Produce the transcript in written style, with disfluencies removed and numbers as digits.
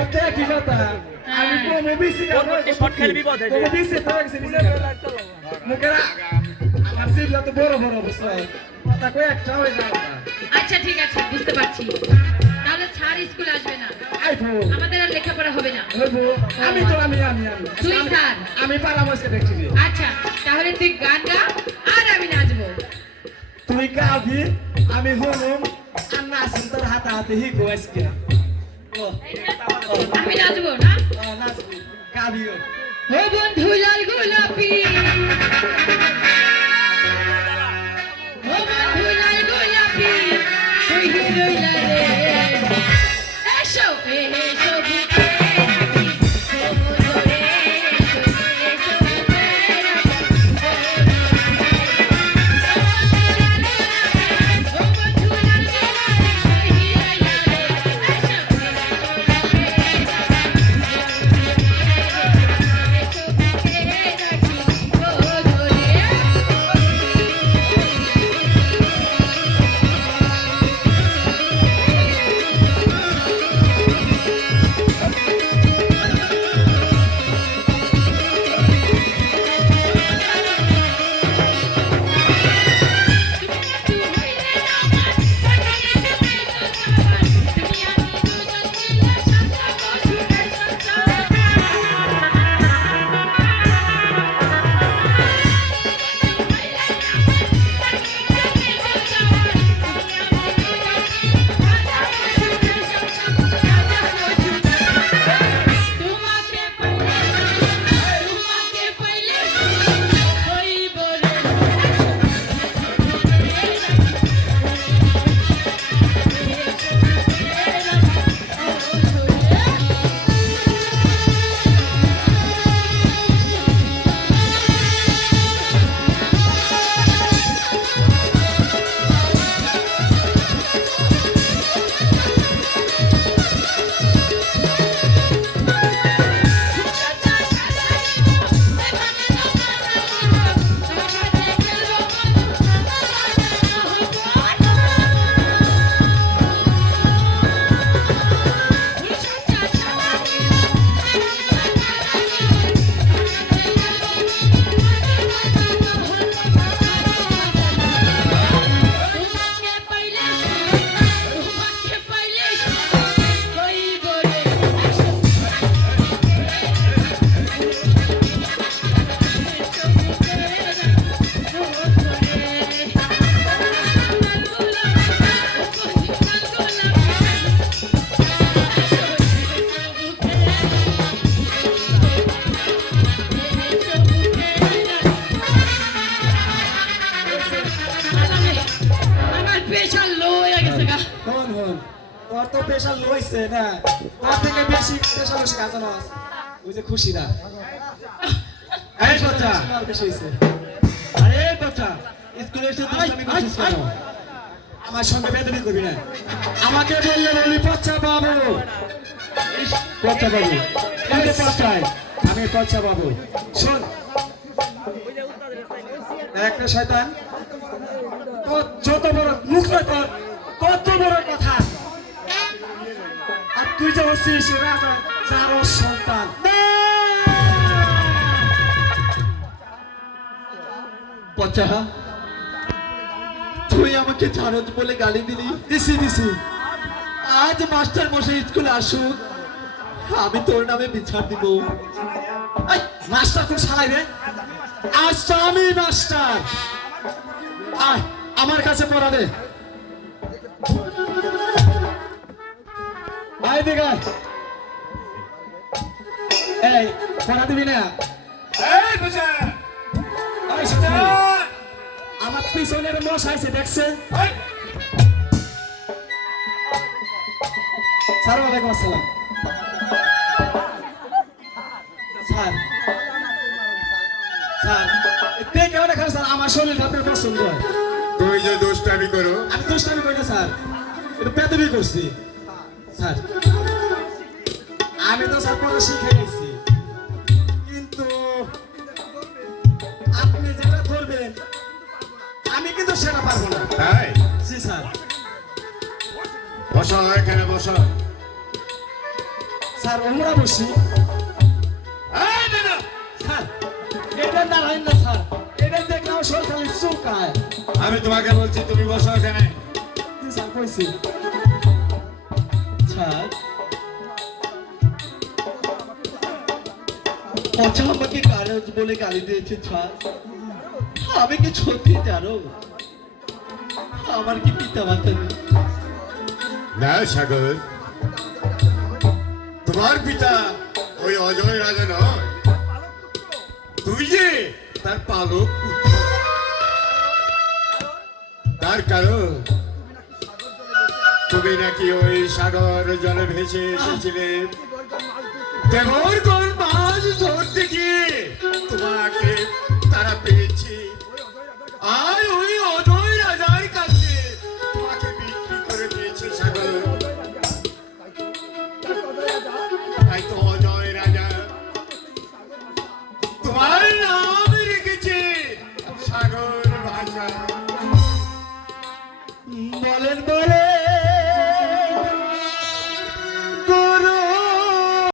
ওটা কি কথা আমি কোন বিসি শর্ট খেলে বিপদ হয়ে যায় বিসি থাকছে মুখেরা আমার সিবলা তো বড় বড় অবস্থা কথা কই একটা হয়ে যায় আচ্ছা ঠিক আছে বুঝতে পারছি তাহলে ছাড় স্কুল আসবে না আইবো আমাদের আর লেখাপড়া হবে না হইবো আমি তুই স্যার আমি পারামর্শ দেখছি আচ্ছা তাহলে তুই গান গা আর আমি নাচবো তুই গাবি আমি হলুম আর নাচুন তোর হাতে হাতে হিগো আজকে আমি নাচবো না নাচবি গাবি ও বন্ধু লাল গোলাপি ও বন্ধু লাল গোলাপি তুই রইলা রে এসো এসো বুকে রাখি কোমরে এসো বুকে রাখি ও বন্ধু লাল গোলাপি তুই রইলা রে এসো তোর তো প্রেশার লো হইছে না তার থেকে বেশি প্রেশার হইছে কাজানো আছে ওই যে খুশি না এই বাচ্চা আর বেশি হইছে আরে বাচ্চা স্কুলে এসে দুষ্টামি করছিস কেন আমার সঙ্গে বেদবি করবি না আমাকে বললে বলি পচ্চা বাবু পচ্চা বাবু এই যে পচ্চায় আমি পচ্চা বাবু শোন একটা শয়তান তো যত বড় মুখ তোর কত বড় কথা আর তুই যে হচ্ছিস রাজা যারও সন্তান পচা তুই আমাকে জারদ বলে গালি দিলি দিছি আজ মাস্টার মশাই স্কুলে আসুক আমি তোর নামে বিচার দিব এই মাস্টার তুই শালাই রে আচ্ছা আমি মাস্টার আয় আমার কাছে পড়া দে আয় দেখা এই পড়া দিবি না এই বুঝা আয় সাথে আমার পিছনের মশাই সে দেখছে স্যার ওয়ালাইকুম আসসালাম স্যার স্যার তে কেমন দেখান স্যার আমার শরীরটা আপনার পছন্দ হয় তুই যে দুষ্টামি করো আমি দুষ্টামি করি না স্যার এটা পেতবি করছি স্যার আমি তো স্যার পড়া শিখে গেছি কিন্তু আপনি যেটা করবেন আমি কিন্তু সেটা পারবো না তাই জি স্যার বসো এখানে বসো স্যার আমরা বসি এই দাদা স্যার এটা দাঁড়াই না স্যার এটা দেখলাম সরকারি চৌকায় আমি তোমাকে বলছি তুমি বসো এখানে স্যার কইছি স্যার পচা আমাকে কারজ বলে গালি দিয়েছে স্যার আমি কি সত্যি জানো আমার কি পিতা মাতা নেই না সাগর তোমার পিতা ওই অজয় রাজা নয় তুই যে তার পালক পুত্র। তার কারণ তুমি নাকি ওই সাগর জলে ভেসে এসেছিলে দেবর কোন মাছ ধরতে গিয়ে তোমাকে তারা পেয়েছে আর ওই অজয় রাজার কাছে তোমাকে বিক্রি করে দিয়েছে সাগর তাই তো অজয় রাজা তোমার নাম রেখেছে সাগর ভাষা বলেন বলেন